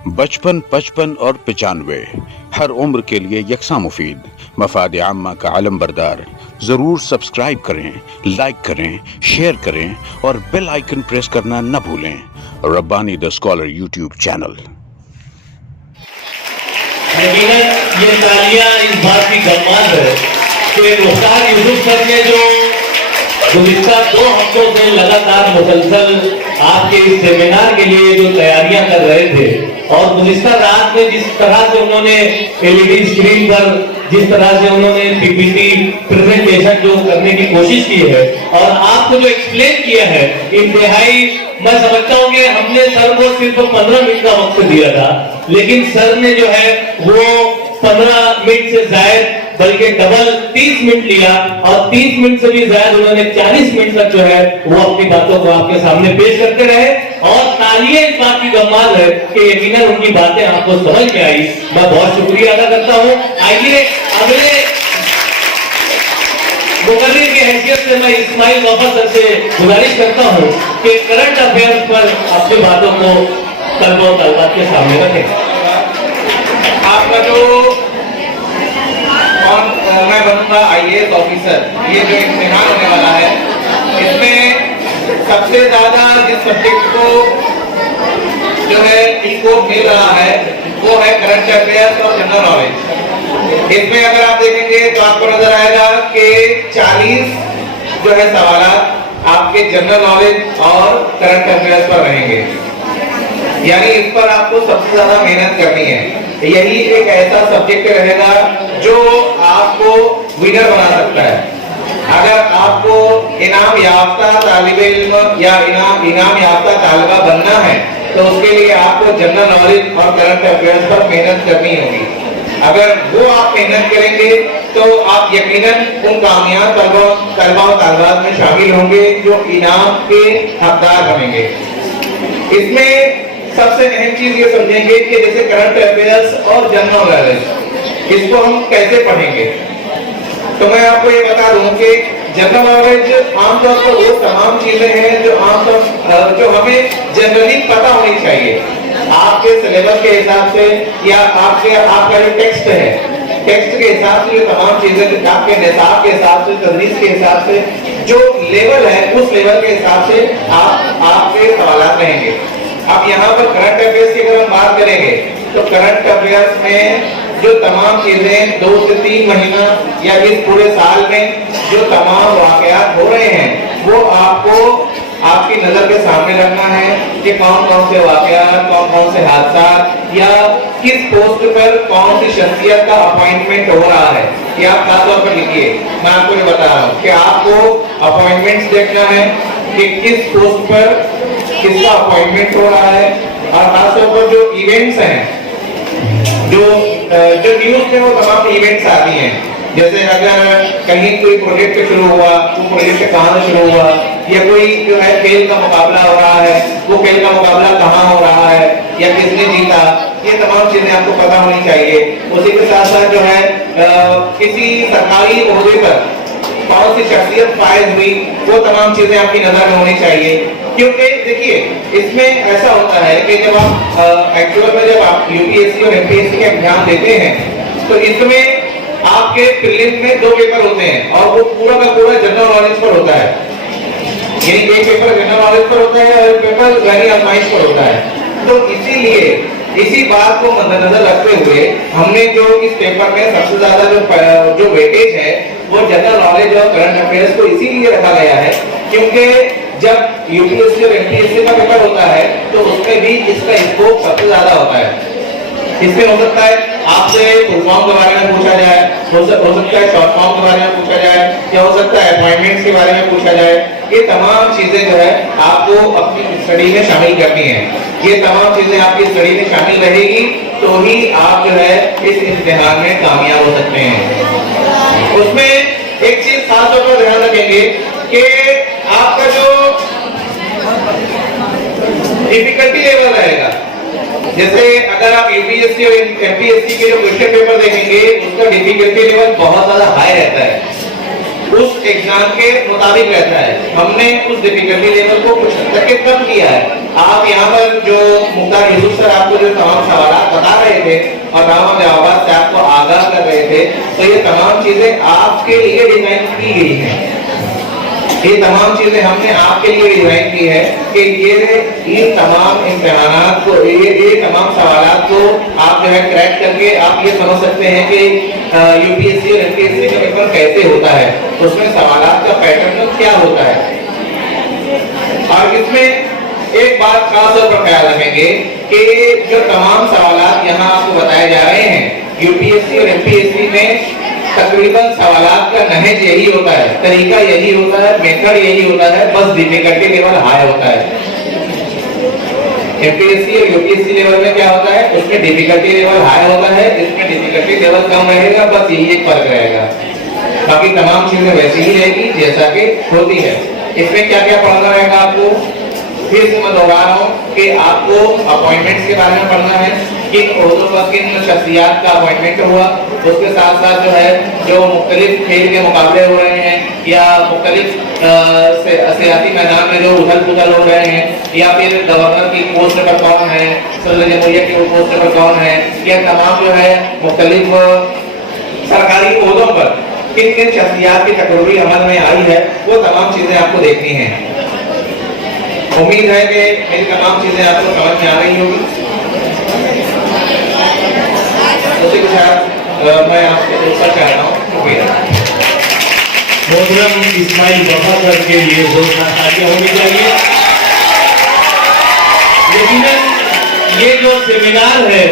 बचपन, 55 और 95 हर उम्र के लिए यकसा मुफीद, मफाद आम्मा का आलम बरदार। जरूर सब्सक्राइब करें, लाइक करें, शेयर करें और बेल आइकन प्रेस करना न भूलें। Rabbani the scholar YouTube channel. ये तालियां इस बात की गम्मात है कि मुख्तार यूसुफ सर ने जो गुज़िश्ता 2 हफ्तों से लगातार मुसलसल आपके इस सेमिनार के लिए जो तैयारियां कर रहे थे और गुज़िश्ता रात में जिस तरह से उन्होंने एलईडी स्क्रीन पर जिस तरह से उन्होंने पीपीटी प्रेजेंटेशन जो करने की कोशिश की है और आपको जो एक्सप्लेन किया है, इंतहाई मैं समझता हूं कि हमने सर को सिर्फ 15 मिनट का वक्त दिया था, लेकिन सर ने जो है वो 15 मिनट से ज्यादा बल्कि डबल 30 मिनट लिया और 30 मिनट से भी ज्यादा उन्होंने 40 मिनट तक जो है वो अपनी बातों को आपके सामने पेश करते रहे और तालियां इस बात की गम्माल है कि यकीनन उनकी बातें आपको समझ में आई। मैं बहुत शुक्रिया अदा करता हूं। आइए अगले मुकर्रिर की हैसियत से मैं इस्माइल वफा सर से गुजारिश करता हूं कि करंट अफेयर्स पर अपनी बातों को तलबा तलबात के सामने रखें। आपका जो मैं बनूंगा आईएएस ऑफिसर, ये जो इम्तिहान होने वाला है, इसमें सबसे ज्यादा जिस सब्जेक्ट को जो है स्कोप मिल रहा है वो है करंट अफेयर्स और जनरल नॉलेज। इसमें अगर आप देखेंगे तो आपको नजर आएगा कि 40 जो है सवाल आपके जनरल नॉलेज और करंट अफेयर्स पर रहेंगे, यानी इस पर आपको सबसे ज्यादा मेहनत करनी है। यही एक ऐसा सब्जेक्ट रहेगा जो आपको विनर बना सकता है। अगर आपको इनाम याफ्ता तालिब इल्म या इनाम याफ्ता तालिबा बनना है तो उसके लिए आपको जनरल नॉलेज और करंट अफेयर्स पर मेहनत करनी होगी। अगर वो आप मेहनत करेंगे तो आप यकीनन उन कामयाब तलबा और तालिबात में शामिल होंगे जो इनाम के हकदार बनेंगे। इसमें सबसे अहम चीज ये समझेंगे कि जैसे करंट अफेयर्स और जनरल नॉलेज, इसको हम कैसे पढ़ेंगे। तो मैं आपको ये बता दूं कि जनरल नॉलेज आमतौर पर वो तमाम चीजें हैं जो हमें जनरली पता होनी चाहिए। आपके सिलेबस के हिसाब से या आपका जो टेक्स्ट है, टेक्स्ट के हिसाब से जो तमाम चीजें आपके निसाब के हिसाब से, तदरीस के हिसाब से जो लेवल है उस लेवल के हिसाब से आपके सवाल रहेंगे। अब यहाँ पर करंट अफेयर्स की अगर हम बात करेंगे तो करंट अफेयर्स में जो तमाम चीजें 2 से 3 महीना या इस पूरे साल में जो तमाम वाकयात हो रहे हैं वो आपको आपकी नजर के सामने रखना है कि कौन कौन से वाकयात, कौन कौन से हादसा या किस पोस्ट पर कौन सी शख्सियत का अपॉइंटमेंट हो रहा है। ये आप खास तौर पर लिखिए। मैं आपको ये बता रहा हूँ कि आपको अपॉइंटमेंट्स देखना है कि किस पोस्ट पर किसका अपॉइंटमेंट हो रहा है और खासतौर पर जो इवेंट्स हैं, जो न्यूज में वो तमाम इवेंट्स आती हैं। जैसे अगर कहीं कोई प्रोजेक्ट शुरू हुआ, वो प्रोजेक्ट कहाँ से शुरू हुआ, या कोई जो है खेल का मुकाबला हो रहा है, वो खेल का मुकाबला कहाँ हो रहा है या किसने जीता, ये तमाम चीजें आपको पता होनी चाहिए। उसी के साथ साथ जो है किसी सरकारी ओहदे पर कौन सी शख्सियत फायज हुई, वो तमाम चीजें आपकी नजर में होनी चाहिए। क्योंकि देखिए इसमें ऐसा होता है कि जब आप एक्चुअल में जब आप यूपीएससी और एमपीएससी के एग्जाम देते हैं तो इसमें आपके प्रीलिम्स में 2 पेपर होते हैं और वो पूरा का पूरा जनरल नॉलेज पर होता है। यानी एक पेपर जनरल नॉलेज पर होता है और एक पेपर गहरी आजमाइश पर होता है। तो इसीलिए इसी बात को मद्देनजर रखते हुए हमने जो इस पेपर में सबसे ज्यादा जो वेटेज है वो जनरल नॉलेज और करंट अफेयर्स को इसीलिए रखा गया है क्योंकि जब यूपीएससी और एमपीएससी का पेपर होता है तो उसमें भी इसका स्कोप सबसे ज्यादा होता है। इसमें हो सकता है आपसे फुल फॉर्म के बारे में पूछा जाए, हो सकता है शॉर्ट फॉर्म के बारे में पूछा जाए, या हो सकता है अपॉइंटमेंट्स के बारे में पूछा जाए। ये तमाम चीजें जो है आपको अपनी स्टडी में शामिल करनी है। ये तमाम चीजें आपकी स्टडी में शामिल रहेगी तो ही आप जो है इस इम्तिहान में कामयाब हो सकते हैं। उसमें एक चीज खास तौर पर ध्यान रखेंगे कि आपका जो डिफिकल्टी लेवल रहेगा, जैसे अगर आप यूपीएससी और एमपीएससी के जो क्वेश्चन पेपर देखेंगे उसका डिफिकल्टी लेवल बहुत ज्यादा हाई रहता है, उस एग्जाम के मुताबिक रहता है। हमने उस डिफिकल्टी लेवल को कुछ हद तक कम किया है। आप यहाँ पर जो मुख्तार यूसुफ सर आपको जो तमाम थे और तमाम जवाब से आपको आगाह कर रहे थे, तो ये तमाम चीजें आपके लिए डिजाइन की गई हैं। ये तमाम चीजें हमने आपके लिए डिजाइन की है कि ये तमाम इम्तिहानात को, ये तमाम सवालात को आप जो है क्रैक करके आप ये समझ सकते हैं कि यूपीएससी और एमपीएससी का पेपर कैसे होता है, उसमें सवालात का पैटर्न क्या होता है। और इसमें एक बात खास तौर पर ख्याल रखेंगे कि जो तमाम सवालात यहाँ आपको बताए जा रहे हैं, यूपीएससी और एमपीएससी में तकरीबन सवालात का नहज यही होता है, तरीका यही होता है, मेथड यही होता है, बस डिफिकल्टी लेवल हाई होता है। एमपीएससी और यूपीएससी लेवल में क्या होता है, उसमें डिफिकल्टी लेवल हाई होता है, इसमें डिफिकल्टी लेवल कम रहेगा, बस यही एक फर्क रहेगा। बाकी तमाम चीजें वैसी ही रहेगी जैसा कि होती है। इसमें क्या क्या पढ़ना रहेगा आपको, फिर से मैं दोहरा रहा हूँ कि आपको अपॉइंटमेंट्स के बारे में पढ़ना है कि उर्दू पर किन शख्सियात का अपॉइंटमेंट हुआ, उसके साथ साथ जो है जो मुख्तलिफ खेल के मुकाबले हो रहे हैं या मुख्तलिफ सियासी मैदान में जो उथल पुथल हो रहे हैं, या फिर गवर्नर की पोस्ट पर कौन है, सदर जमहूरिया की पोस्ट पर कौन है, या तमाम जो है मुख्तलिफ सरकारी ओहदों पर किन किन शख्सियात की तकरीरी अमल में आई है, वो तमाम चीजें आपको देखनी है। उम्मीद है कि मेरी तमाम चीजें आपको समझ में आ रही होगी। उसी के साथ मैं आपसे उत्तर चाह रहा हूँ। मोहतरम इस्माइल वफा सर के लिए जोरदार तालियां होनी चाहिए। लेकिन ये जो सेमिनार है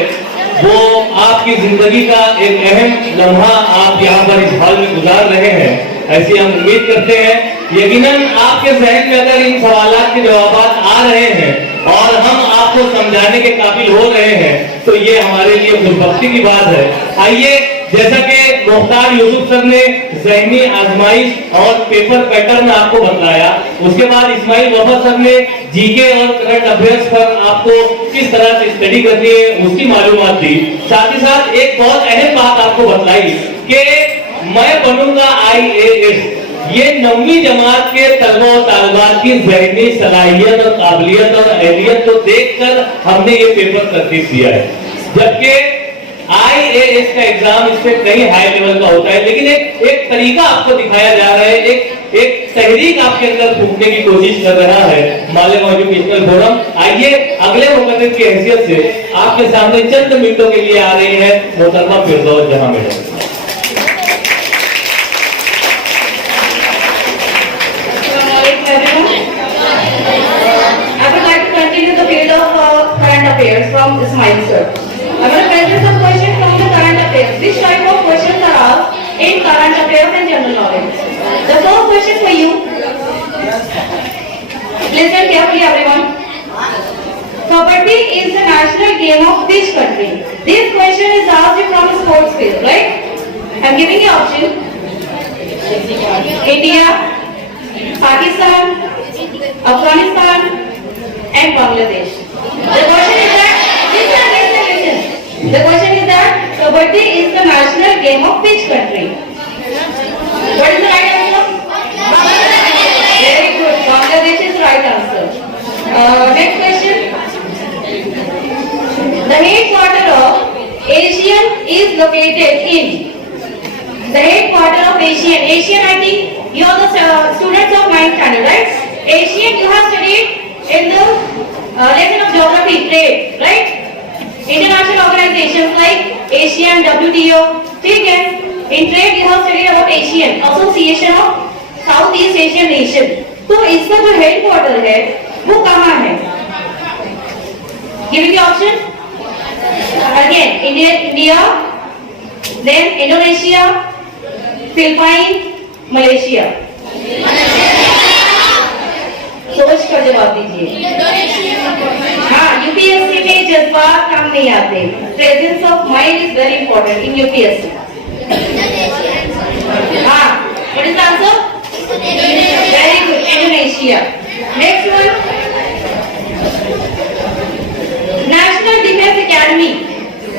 वो आपकी जिंदगी का एक अहम लम्हा आप यहाँ पर इस हॉल में गुजार रहे हैं, ऐसी हम उम्मीद करते हैं। यकीनन आपके जहन में अगर इन सवालात के जवाब आ रहे हैं और हम आपको समझाने के काबिल हो रहे हैं, तो ये हमारे लिए खुशबख्ती की बात है। आइए, जैसा कि मुख्तार यूसुफ सर ने ज़हनी आजमाइश और पेपर पैटर्न आपको बतलाया, उसके बाद इस्माइल वफा सर ने जीके और करंट अफेयर्स पर आपको किस तरह से स्टडी करनी है उसकी मालूमात दी। साथ ही साथ एक बहुत अहम बात आपको बतलाई कि मैं बनूंगा IAS। ये 9वीं जमात के तलबा और तालिबात की ज़हनी सलाहियत और काबिलियत और अहलियत को देखकर हमने ये पेपर तरतीब दिया है, जबकि IAS का एग्जाम इससे कहीं हाई लेवल का होता है। लेकिन एक तरीका आपको दिखाया जा रहा है, एक तहरीक आपके अंदर फूंकने की कोशिश कर रहा है मालेगांव एजुकेशनल फोरम। आइए, अगले मुकर्रर की हैसियत से आपके सामने चंद मिनटों के लिए आ रही है मोहतरमा फिरदौस जहां madam. Affairs from Ismail sir. I will present some questions from the current affairs. Which type of questions are asked in current affairs and general knowledge? The first question for you. Listen carefully, everyone. Kabaddi is the national game of which country? This question is asked from a sports field, right? I am giving you option. India, Pakistan, Afghanistan, and Bangladesh. The question is that, listen. The question is that Kabaddi is the national game of which country? What is the right answer? Very good. Bangladesh is right answer. Next question. The headquarter of Asian is located in. The headquarter of Asian, I think you are the students of 9th standard, right? Asian, you have studied in the lesson of geography, trade, right? International organizations like Asian, WTO, ठीक है? In trade you have studied about Asian, Association of Southeast Asian Nation. तो इसका जो headquarter है वो कहाँ है? Giving the option. Again, India, then Indonesia, Philippines, Malaysia. सोच कर जवाब दीजिए। हाँ, यूपीएससी में जज्बात काम नहीं आते। Presence of mind is very important in UPSC. हाँ, what is the answer? Very good, Indonesia. Next one, national defence academy.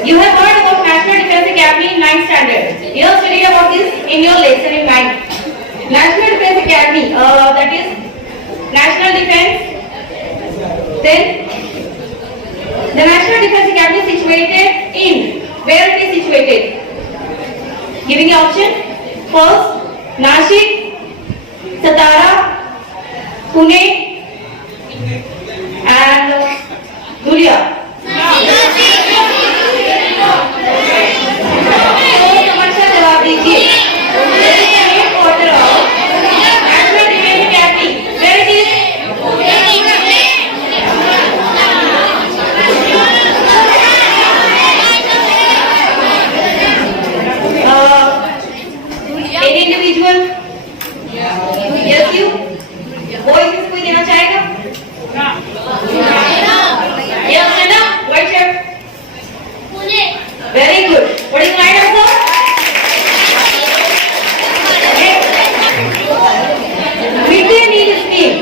You have heard about National Defense Academy in 9th standard. You have studied about this in your lesson in 9th. National Defense Academy, that is National Defense. Then the National Defense Academy is situated in देंगे option. First Nashik, Satara, Pune and Dhulia. समस्या जवाब दीजिए। Headquarter of national defence academy where it is? Any individual? Yes, you. Voice कोई देना चाहेगा? Yes, stand up. White shirt. Very good. What is right answer? Midday meal scheme.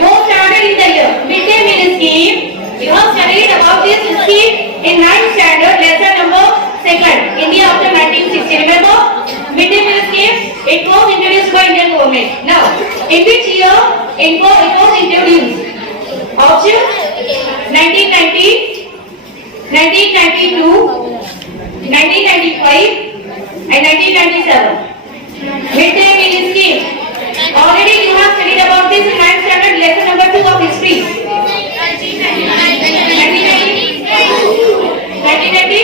Who started in the year? Midday meal scheme. You have studied about this scheme in 9th standard, lesson number 2nd. India after 1960. Remember? Midday meal scheme. It was introduced by Indian government. Now, in which year it was introduced? Option 1990, 1992, 1995 and 1997. Midday meal scheme. Already you have studied about this in 9th standard, lesson number 2 of history. 1990?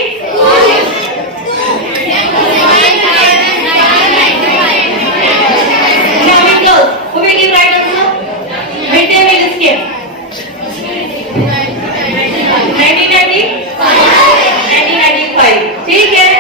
Now we close. Who will give right answer? Midday meal scheme. 1990? 1995. ठीक है।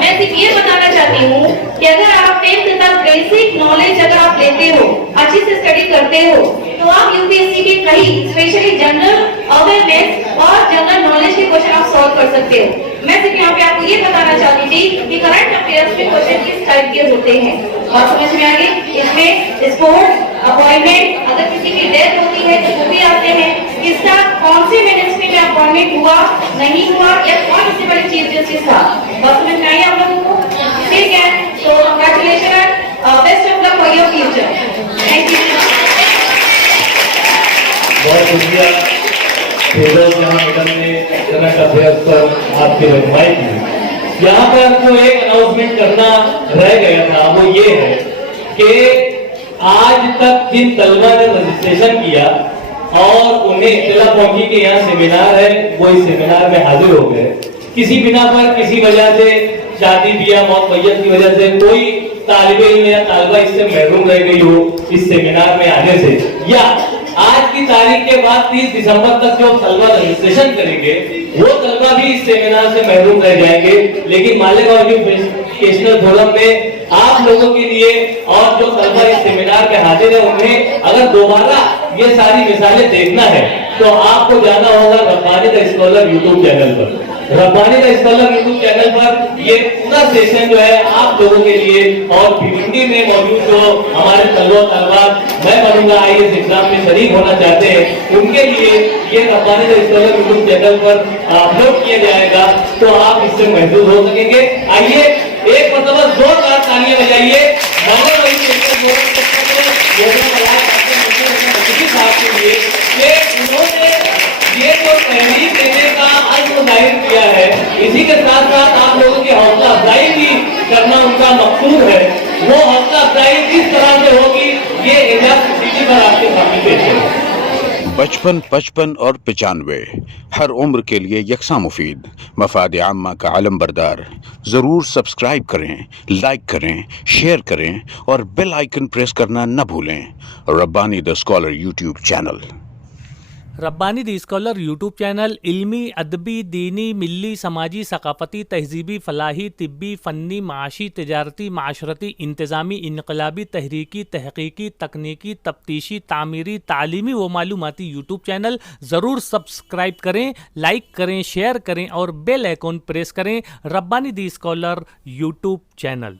मैं सिर्फ ये बताना चाहती हूँ कि अगर आप 10th तक बेसिक नॉलेज अगर आप लेते हो, अच्छी से स्टडी करते हो, तो आप यूपीएससी के कई स्पेशली जनरल अवेयरनेस और जनरल नॉलेज के क्वेश्चन आप सॉल्व कर सकते हो। मैं सिर्फ यहाँ पे आपको ये बताना चाहती थी कि करंट अफेयर्स में क्वेश्चन किस टाइप के होते हैं। और समझ में आ गई? इसमें स्पोर्ट्स, अपॉइंटमेंट, अगर किसी की डेथ होती है तो वो भी आते हैं। किसका कौन से मिनिस्ट्री में अपॉइंटमेंट हुआ, नहीं हुआ, या कौन इससे बड़ी चीफ जस्टिस था। बस समझ में आई आप लोगों को? ठीक है। तो congratulation, best of luck for your future. Thank you. बहुत शुक्रिया फिरोज जहां मैडम ने करंट अफेयर्स पर आपकी रहनुमाई की। यहाँ पर जो एक अनाउंसमेंट करना रह गया था वो ये है कि आज तक जिन तलबा ने रजिस्ट्रेशन किया और उन्हें इत्तला पहुंची कि यहाँ सेमिनार है, वो इस सेमिनार में हाजिर हो गए। किसी बिना पर, किसी वजह से, शादी ब्याह, मौत मैयत की वजह से कोई तालिबे इल्म या तालिबा इससे महरूम रह गई हो इस सेमिनार में आने से, या आज की तारीख के बाद 30 दिसंबर तक जो तलबा रजिस्ट्रेशन करेंगे वो तलबा भी इस सेमिनार से महरूम रह जाएंगे। लेकिन मालेगांव एजुकेशनल फोरम में आप लोगों के लिए और जो तलबा इस सेमिनार में हाजिर है उन्हें अगर दोबारा ये सारी मिसालें देखना है तो आपको जाना होगा Rabbani the scholar YouTube channel पर। Rabbani the scholar YouTube channel पर ये पूरा सेशन जो है आप लोगों के लिए, और भिवंडी में मौजूद जो हमारे तलबा मैं बनूंगा IAS एग्जाम में शरीक होना चाहते हैं उनके लिए ये Rabbani the scholar YouTube channel पर अपलोड किया जाएगा, तो आप इससे महसूस हो सकेंगे। आइए एक मरतबा जोरदार तालियां बजाइए उन्होंने ये जो तहरीर देने का अज़्म जाहिर किया है, इसी के साथ साथ आप लोगों की हौसला अफजाई भी करना उनका मकसूद है। वो हौसला अफजाई किस तरह से होगी ये एजाज सीधी पर आपके सामने पेश है। 55, 55 और 95 हर उम्र के लिए यकसा मुफीद, मफाद आम्मा का आलम बरदार। ज़रूर सब्सक्राइब करें, लाइक करें, शेयर करें और बेल आइकन प्रेस करना न भूलें। Rabbani the scholar YouTube channel. Rabbani the scholar YouTube channel इल्मी, अदबी, दीनी, मिली, समाजी, सकाफती, तहजीबी, फलाही, तिब्बी, फ़न्नी, माशी, तिजारती, माशरती, इंतज़ामी, इनकलाबी, तहरीकी, तहकीकी, तकनीकी, तफ्तीशी, तामीरी, तालीमी व मालूमाती यूट्यूब चैनल। ज़रूर सब्सक्राइब करें, लाइक करें, शेयर करें और बेल आइकन प्रेस करें। Rabbani the scholar YouTube channel.